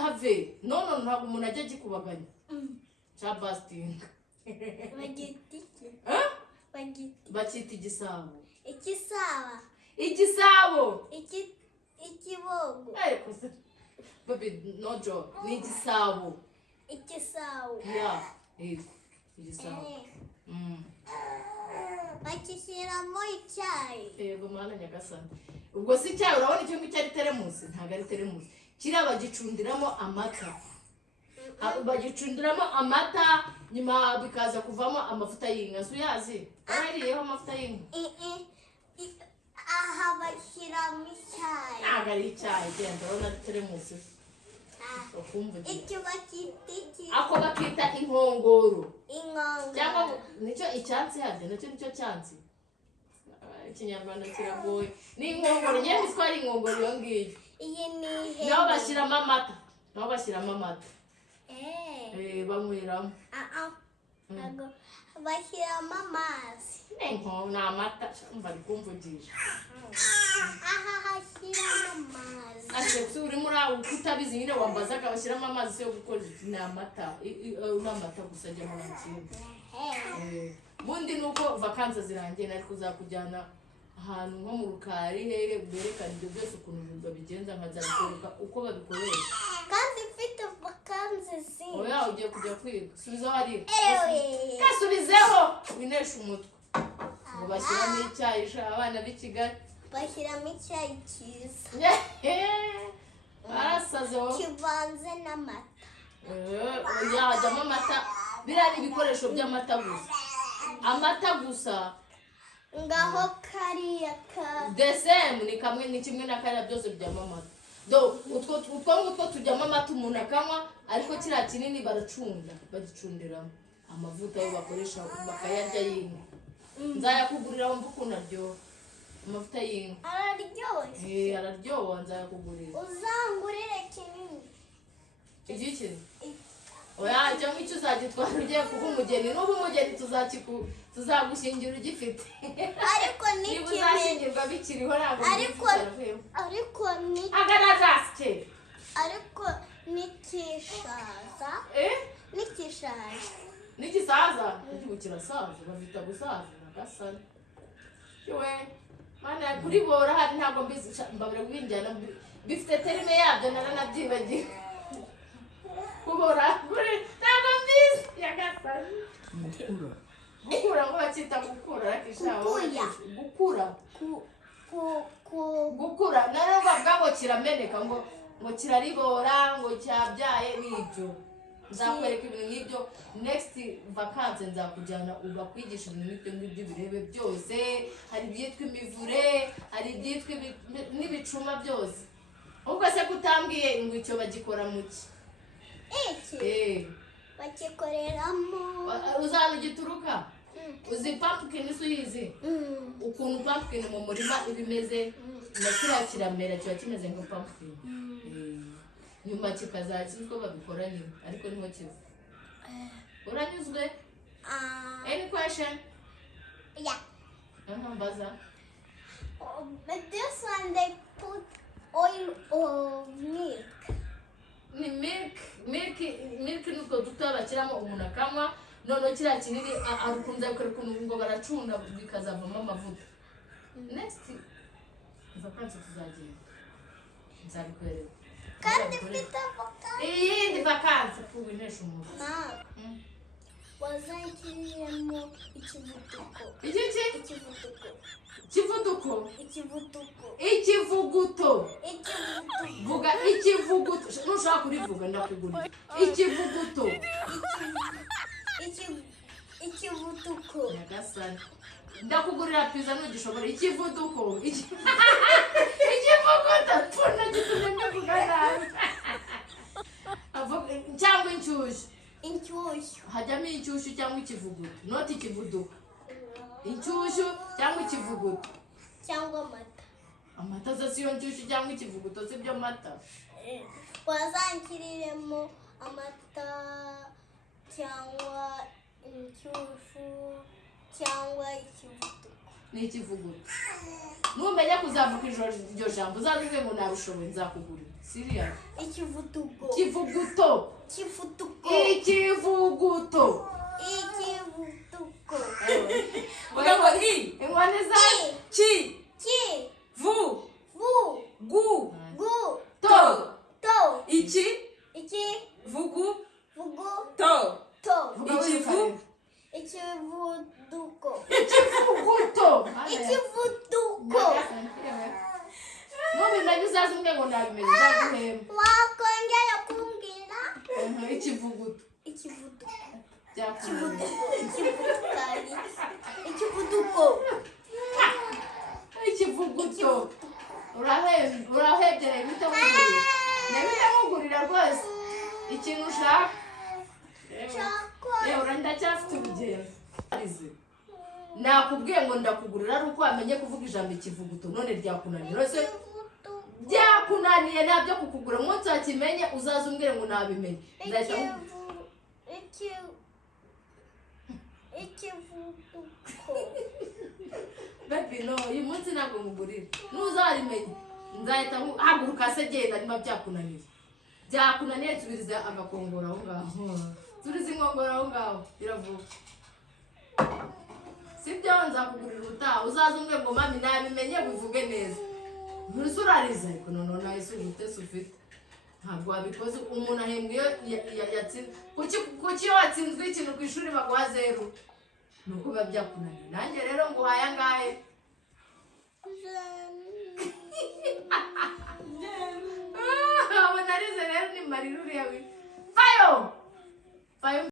have no ntabwo umuntu ajya gikubaganya cha busting bakita igisabo ikibogo baby no joke ni igisabo yeah igisabo bakishyiramo icyayi yego mwana nyagasani ubwo si icyayi urabona icyo ngicyo ari teremusi ntabwo ari teremusi kiriya bagicundiramo amata bagicundiramo amata nyuma bikaza kuvamo amavuta y'inka so yazi arariyeho amavuta y'inka aha bashyiramo icyayi ntabwo ari icyayi genda urabona ari teremusi ako bakita inkongoro cyangwa nicyo icyansi harya nacyo nicyo cyansi ikinyarwanda kiragoye ni inkongoro nyewe nzi ko ari inkongoro iyo ngiyo naho bashyiramo amata banyweramo bashyiramo amazi ni amata mbari kumvugisha aha hashyiramo amazi ashetse urimo uraho utabizi nyine wambazaga bashyiramo amazi yo gukora ni amata gusa ajyamo na kimwe bundi nuko vakanza zirangiye nari kuzakujyana ahantu nko mu rukari hehe berekana ibyo byose ukuntu babigenza nkazabikwereka uko babikoresha kandi mfite vakanze oya ugiye kujya kwiga subizaho hariya kasubizeho winesha umutwe ngo bashyiramo icyayi abana b'i Kigali bashyiramo icyayi cyiza barasaze wowe kivanze n'amata yajyamo amata biriya ni ibikoresho by'amata gusa ngaho kariya the same ni kimwe na kariya byose bijyamo amata utwo ngutwo tujyamo amata umuntu akanywa ariko kiriya kinini bagicundiramo amavuta yo bakoresha bakayarya y'inka nzayakugurira wumva ukuntu aryoha amavuta y'inka araryoha nzayakugurira uzangurire kinini igiki oya cyangwa icyo uzagitwara ugiye kuba umugeni n'ubu umugeni tuzagushyingira ugifite ariko niba uzashyingirwa bikiriho ntabwo ariko n'igisaza igihugu kirasaza bafite gusaza nagasana yewe mana kuribora hari ntabwo mbizi mbabura gwinjyana bifite terime yabyo naranabyibagiye kubora kuri ntabwo mbizi yagasana gukura ngo bakita gukura gukura none bavuga ngo kirameneka ngo kiraribora ngo cyabyaye n'ibyo nzakwereka ibintu nk'ibyo next vacances nzakujyana ubakwigisha ibintu nk'ibyo birebe byose hari ibyitwa imivure hari ibyitwa n'ibicuma byose ubwo se kutambwiye ngo icyo bagikora muki bakikoreramo uzana gituruka uzi pumpkin uyizi ukuntu pumpkin mu murima ibimeze na kiriya kiramera kiba kimeze nka pumpkin nyuma kikazakizwa babikora nyine ariko niho kiva uranyuzwe any question mbaza this one they put oil of milk ni milk nuko duto bashyiramo umuntu akanywa none kiriya kinini arukunze gukora ngo baracunda bikazavamo amavuta next vacances tuzagenda nzabikwereka kandi mfite vacances iyindi vacances kubinesha umuntu wazakiriyemo ikivuguto vuga ikivuguto nushaka kurivuga ndakugurira ikivuguto nyagasani ndakugurira pizza nugishobora ikivuduko ikivuguto tuna gitumye kuvuga nabi cyangwa inshyushyu hajyamo inshyushyu cyangwa ikivuguto noti ikivuduko inshyushyu cyangwa ikivuguto cyangwa amata zo siyo inshyushyu cyangwa ikivuguto sibyo mata wazakiriremo amata cyangwa inshyushyu cyangwa ikivuguto ni ikivuguto. Numenya kuzavuga iryo jambo uzavuge ngo nabishoboye nzakugurira. Serious. Ikivutuko. Kivuguto. Kivutuko. Ikivuguto. Ikivutuko. Mugabo i. Ingwane za Ki. Ki. Vu. Vu. Gu. Gu. To. To. Iki. Iki. Vugu. Vugu. To. To. Ikivu. Ikivutuko. Ikivuguto. Ikivutuko. Nubimenye uzazumbwe ngo nabimenye nzaguhemba. Wakongera kumbwira. Ikivuguto. Ikivutuko. Byakunaniye. Ikivutuko. Ikivuguto. Urahebye reba itamugurira. Reba itamugurira rwose. Ikintu ushaka. Yewe ndacyafite urugendo. Nakubwiye ngo ndakugurira ari uko wamenye kuvuga ijambo ikivuguto none ryakunaniye. Rose byakunaniye nabyo kukugura umunsi wakimenye uzaza umbwire ngo nabimenye. Ikivutuko. Baby no, uyu munsi ntabwo mugurira. Nuzarimenye nzahita haguruka se genda niba byakunaniye. Byakunaniye tubirize agakongora aho ngaho. Turize inkongora aho ngaho iravuga. Sibyo nzakugurira utaha uzaza umbwire ngo mami nabimenye bivuge neza. Ntusurarize ariko none nahise ufite ufite. Ntabwo wabikoze umuntu ahembwa iyo yatsinze. Kuki iyo watsinzwe ikintu ku ishuri baguha 0? Nuko biba byakunaniye. Nanjye rero ngo hayangahe. Abona arize rero ni marira uriya. Fayo. Fayo.